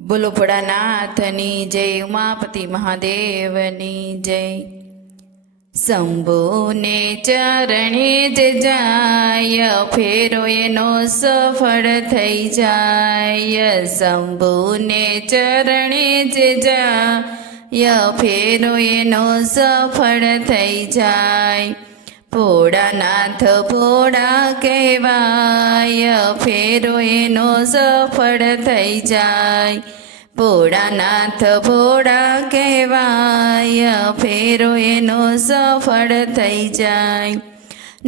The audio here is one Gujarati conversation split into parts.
બોલો ભોળાનાથની જય, ઉમાપતિ મહાદેવની જય। શંભુને ચરણે જ જાય, ફેરો એનો સફળ થઈ જાય। શંભુને ચરણે જ જાય, ફેરો એનો સફળ થઈ જાય। ભોળાનાથ ભોળા કહેવાય, ફેરો એનો સફળ થઈ જાય। ભોળાનાથ ભોળા કહેવાય, ફેરો એનો સફળ થઈ જાય।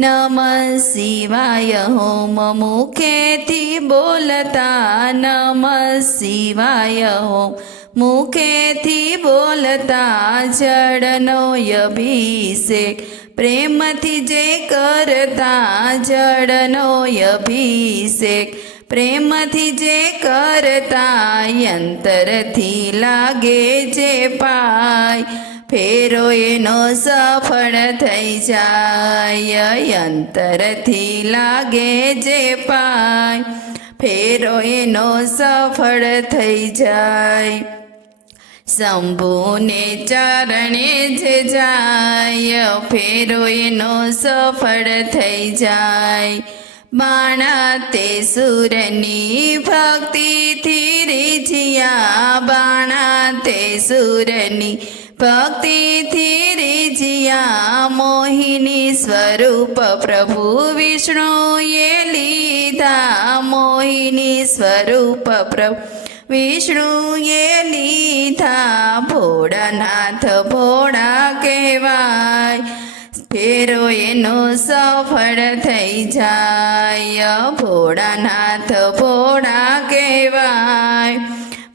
નમઃ શિવાય હોમ મુખેથી બોલતા, નમઃ શિવાય હોમ મુખેથી બોલતા, જળનો અભિષેક પ્રેમથી જે કરતા, જળનો અભિષેક પ્રેમથી જે કરતા, અંતરથી લાગે જે પાય, ફેરો એનો સફળ થઈ જાય। અંતરથી લાગે જે પાય, ફેરો એનો સફળ થઈ જાય। શંભુને ચરણે જ જાય, ફેરો એનો સફળ થઈ જાય। બાણા તે સુરની ભક્તિથી રીઝિયા, બાણા તે સુરની ભક્તિથી રીઝિયા, મોહિની સ્વરૂપ પ્રભુ વિષ્ણુએ લીધા, મોહિની સ્વરૂપ પ્રભુ વિષ્ણુએ લીધા। ભોળાનાથ ભોળા કહેવાય, ફેરો એનો સફળ થઈ જાય। ભોળાનાથ ભોળા કહેવાય,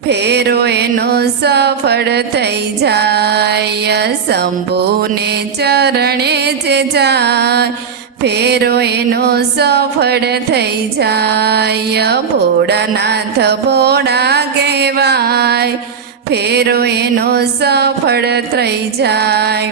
ફેરો એનો સફળ થઈ જાય। શંભુને ચરણે જ જાય, ફેરો એનો સફળ થઈ જાય। ભોળાનાથ ભોળા કહેવાય, ફેરો એનો સફળ થઈ જાય।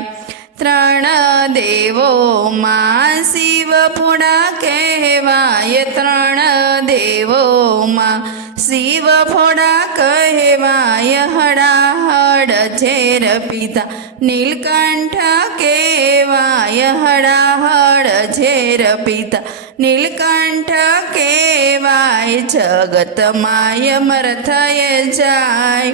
ત્રણ દેવોમાં શિવ ભોળા કહેવાય, ત્રણ દેવોમાં શિવ ભોળા કહેવાય। હળાહળ ઝેર પીતા નીલકંઠ કહેવાય, હળાહળ ઝેર પીતા નીલકંઠ કહેવાય। જગતમાં અમર થઈ જાય,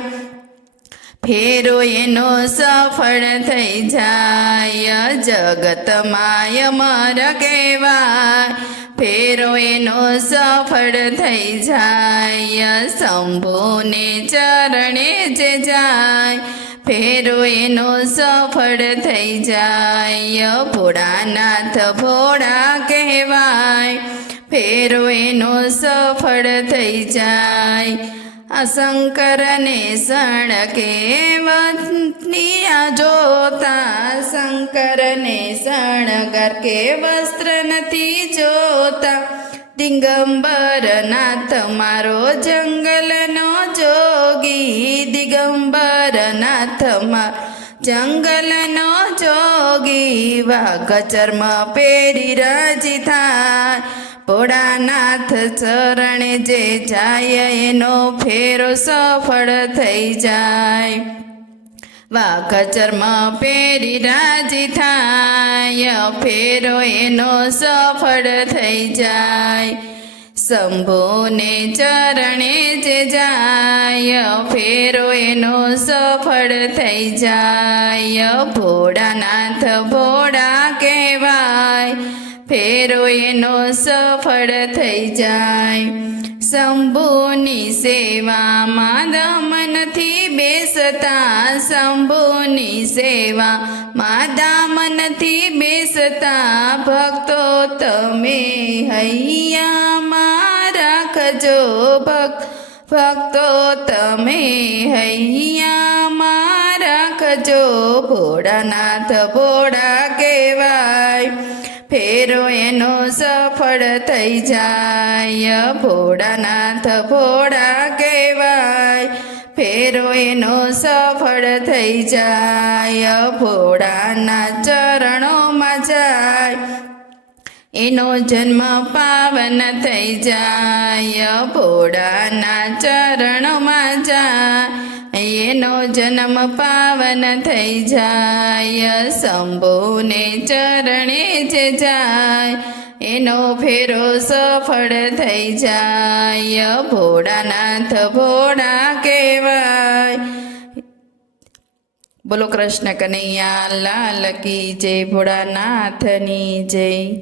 ફેરો એનો સફળ થઈ જાય। જગતમાં અમર કહેવાય, ફેરો એનો સફળ થઈ જાય। શંભુને ચરણે જ જાય, ફેરો એનો સફળ થઈ જાય। ભોળાનાથ ભોળા કહેવાય, ફેરો એનો સફળ થઈ જાય। આ શંકરને સણકે વનિયા જોતા, શંકરને શણગાર કે વસ્ત્ર નથી જોતા, દિગંબર નાથ મારો જંગલનો જોગી, દિગંબર નાથ મારો જંગલનો જોગી। વાઘ ચર્મ પહેરી રાજી થાય, ભોળાનાથ ચરણે જે જાય, એનો ફેરો સફળ થઈ જાય। વાઘ ચર્મ પહેરી રાજી થાય, ફેરો એનો સફળ થઈ જાય। શંભુને ચરણે જ જાય, ફેરો એનો સફળ થઈ જાય। ભોળાનાથ ભોળા કહેવાય, ફેરો એનો સફળ થઈ જાય। શંભુની સેવામાં દમ નથી બેસતા, શંભુની સેવામાં દમ નથી બેસતા, ભક્તો તમે હૈયામાં રાખજો, ભક્તો તમે હૈયામાં રાખજો। ભોળાનાથ ભોળા કહેવાય, ફેરો એનો સફળ થઈ જાય। ભોળાનાથ ભોળા કહેવાય, ફેરો એનો સફળ થઈ જાય। ભોળાના ચરણોમાં જાય, એનો જન્મ પાવન થઈ જાય ભોળાના ચરણોમાં જાય એનો જન્મ પાવન થઈ જાય શંભુને ચરણે જે જાય એનો ફેરો સફળ થઈ જાય ભોળાનાથ ભોળા કહેવાય. બોલો કૃષ્ણ કનૈયા લાલ કી જય ભોળાનાથની જય.